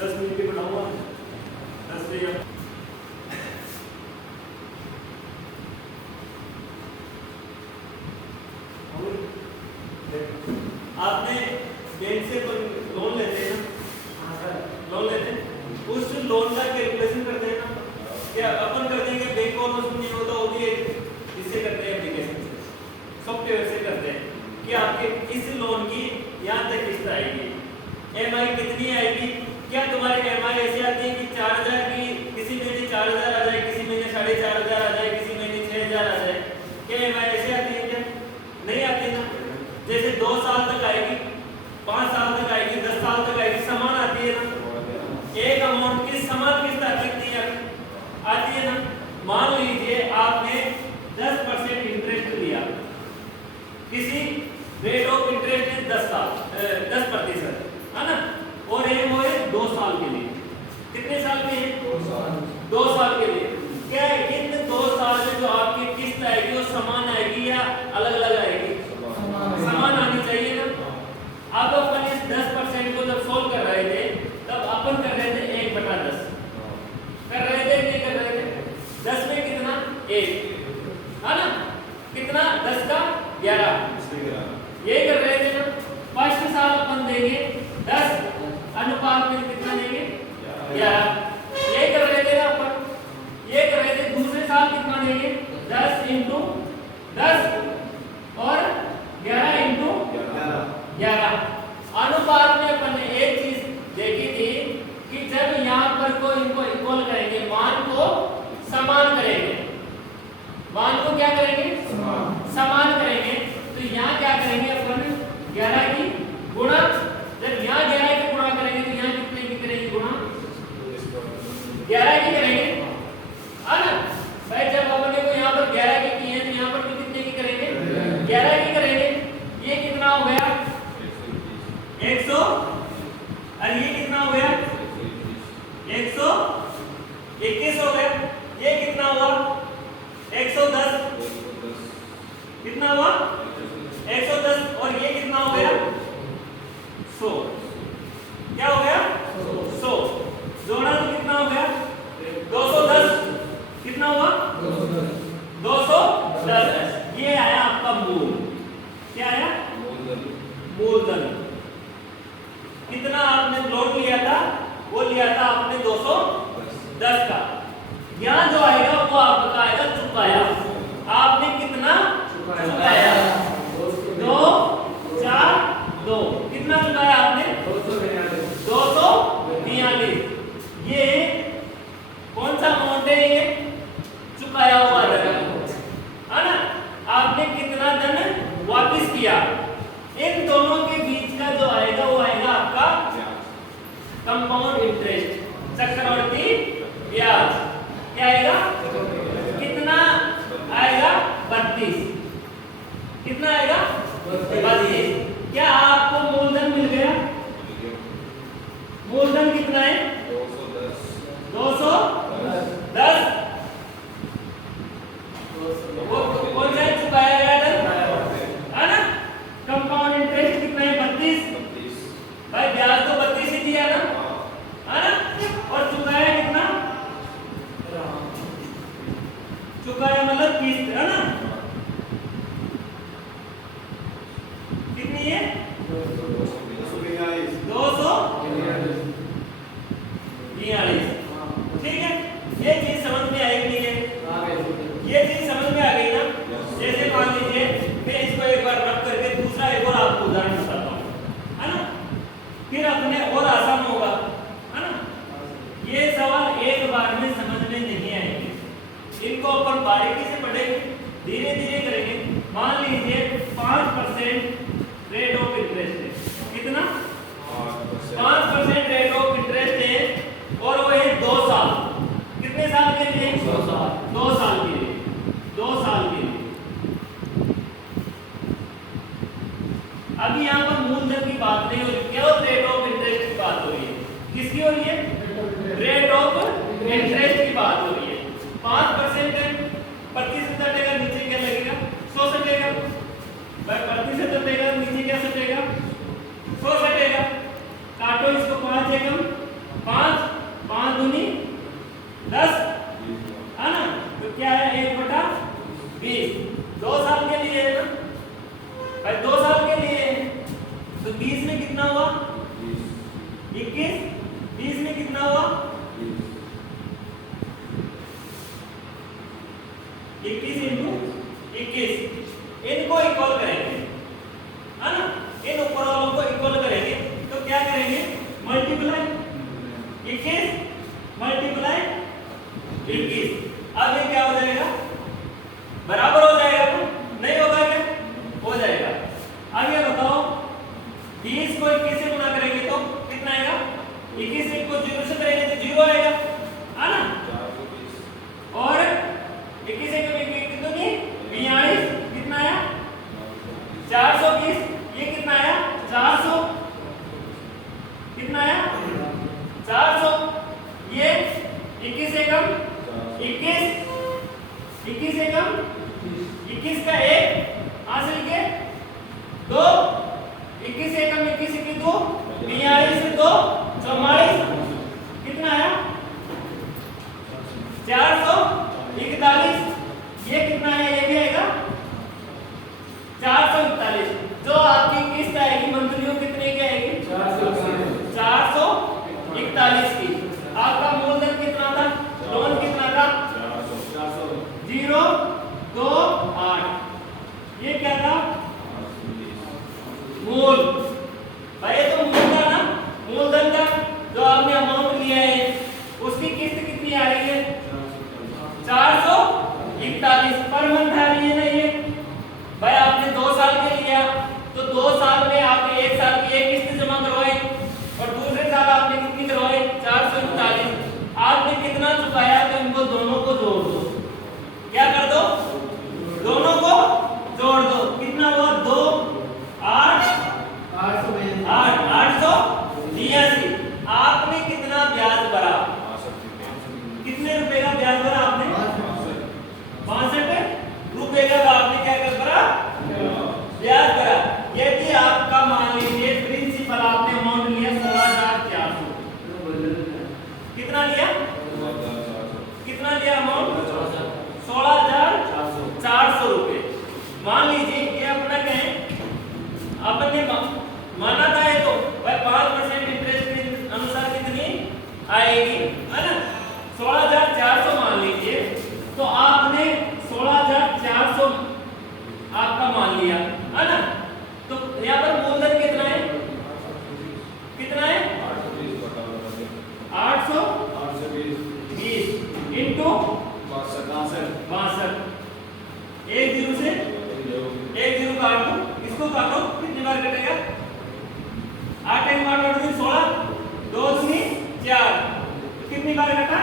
10 minute के बढ़ाऊंगा 10 से या आपने बैंक से लोन लेते हैं ना, लोन लेते हैं, उस लोन का कैलकुलेशन करते हैं ना, क्या अपन कर देंगे बैंक को नहीं होता वो भी इससे करते हैं एप्लीकेशन से, सॉफ्टवेयर से करते हैं कि आपके इस लोन की यहाँ तक किस्त आएगी, EMI कितनी आएगी, क्या तुम्हारी EMI ऐसी आती है कि 4000 की किसी महीने 4000 आ जाए, किसी महीने 4500 आ जाए, किसी महीने 6000 आ जाए, क्या EMI ऐसी आती है क्या? नहीं आती ना। जैसे 2 साल तक आएगी, 5 साल तक आएगी, 10 साल तक आएगी, समान आती है ना, एक अमाउंट की समान किस्त आती है ना। मान लीजिए आपने 10% इंटरेस्ट लिया, किसी रेट ऑफ इंटरेस्ट है 10% है ना, और ये वो है 2 साल के लिए, कितने साल के लिए? 2 साल के लिए। क्या इन 2 साल में जो आपकी किस्त आएगी वो समान आएगी या अलग अलग आएगी? समान आनी चाहिए ना। अब अपन इस 10% को जब सोल्व कर रहे थे तब अपन कर रहे थे 1/10 कर रहे थे, नहीं कर रहे थे? 10 में कितना? 1 है ना, कितना? 10 का 11 ये कर रहे थे ना। फर्स्ट साल अपन देंगे 10 अनुपात में कितना देंगे? 11 ये कर रहे थे ना अपन, ये कर रहे थे। दूसरे साल कितना देंगे? 10 × 10 और 11 × 11 अनुपात में अपन ने एक चीज देखी थी कि जब यहाँ पर को इनको इक्वल करेंगे, मान को समान करेंगे, मान को क्या करेंगे? समान करेंगे। तो यहाँ क्या करेंगे अपन? 11 की गुणा, जब यहाँ 11 की गुणा करेंगे तो यहाँ कितने की करेंगे गुणा? 11 की करेंगे, है ना भाई। जब अपन ने को यहाँ पर 11 की की है तो यहाँ पर भी कितने की करेंगे? 11 की करेंगे। ये कितना हो गया? 100। और ये कितना हो गया? 121 हो गया। ये कितना हुआ? 110। कितना हुआ? 110। और ये कितना हो गया? 100। क्या हो गया? 100 जोड़ा तो कितना हो गया? 210। कितना हुआ? 210। ये आया आपका मूल। क्या आया? मूलधन। कितना आपने लोन लिया था? वो लिया था आपने 210 का। यहाँ जो आएगा वो आपका आएगा चुकाया। आपने कितना चुकाया? 2 4 2। कितना चुकाया आपने? 242। ये कौन सा अमाउंट है? ये चुकाया हुआ धन है ना। आपने कितना धन वापस किया? इन दोनों के बीच का जो आएगा वो आएगा आपका कंपाउंड इंटरेस्ट, चक्रवर्ती ब्याज। क्या आएगा? कितना आएगा? 32। कितना आएगा? 32। क्या आपको मूलधन मिल गया? मूलधन कितना है? 210। वो कौन सा चुकाया गया धन है ना। कंपाउंड इंटरेस्ट कितना है? 32। भाई ब्याज तो 32 ही दिया ना, है ना। और चुकाया कितना? चुकाया मतलब किस्त, है ना। कितनी है? 242। ठीक है। ये चीज समझ में आई नहीं है? ये चीज समझ में आ गई ना। जैसे मान लीजिए मैं इसको एक बार रख करके दूसरा एक और आपको उदाहरण बताता हूँ, है ना, फिर अपने और आसान होगा, है ना। ये सवाल एक बार में समझ में नहीं आएंगे, इनको अपन बारीकी से पढ़ेंगे, धीरे धीरे करेंगे। मान लीजिए 5% रेट ऑफ इंटरेस्ट है। कितना? 5% रेट ऑफ इंटरेस्ट है और वो है 2 साल। कितने साल के लिए? 2 साल। 2 साल के लिए। 2 साल के लिए। अभी यहाँ पर मूलधन की बात नहीं हो रही, केवल रेट ऑफ इंटरेस्ट की बात हो रही है। किसकी हो रही है? रेट ऑफ इंटरेस्ट की बात हो रही है। 5% प्रतिशत हटेगा, नीचे क्या लगेगा? 100 से लगेगा। प्रतिशत 21 20 में कितना हुआ 21 इंटू 21 इनको इक्वल करेंगे है ना, इन ऊपर वालों को इक्वल करेंगे तो क्या करेंगे मल्टीप्लाई 21 मल्टीप्लाई 21 अब ये क्या हो जाएगा बराबर हो जाएगा तो नहीं होगा क्या हो जाएगा। अब ये बताओ 20 को 21 से गुणा करेंगे तो कितना आएगा 21 को 0 से करेंगे तो 0 आएगा है ना, और 21 से कितनी 42 कितना आया 420 ये कितना आया 400 कितना आया 400 ये 21 से कम 21 से कम 21 का 1 हासिल के 2 21 से कम 21 की 2 42 से 2 44 कितना आया 441 ये कितना है ये भी आएगा 441 जो आपकी किस्त आएगी मंथली वो कितने की आएगी 441 की। आपका मूलधन कितना था लोन कितना था 028 ये क्या था मूल भाई तो मूल था ना मूलधन था जो आपने अमाउंट लिया है उसकी किस्त कितनी आ रही है 441 पर मंथ आ रही है ना ये भाई आपने 2 साल के लिया तो 2 साल में आपने 1 साल की एक किस्त जमा करवाई और दूसरे साल आपने कितनी करवाई 441 आपने कितना चुकाया तो इनको दोनों को जोड़ दो क्या कर दो दोनों को जोड़ दो कितना हुआ 2 8 882 आपने कितना ब्याज भरा कितने रुपए का ब्याज भरा आपने 62 रुपए का आपने क्या कर भरा ब्याज भरा। यदि आपका मान लीजिए प्रिंसिपल आपने अमाउंट लिया 16400 कितना लिया अमाउंट 16400 रुपए मान लीजिए ये अपना क्या है आपने माना था ये तो भाई 5% इंटरेस्ट के अनुसार कितनी आएगी है ना 16400 मान लीजिए तो आपने 16400 आपका मान लिया है ना तो यहाँ पर मूलधन कितना है 820 इंटू 62 एक जीरो से एक जीरो काट दो इसको काटो कितनी बार कटेगा 8 1 काटो 16 2 3 4 कितनी बार कटा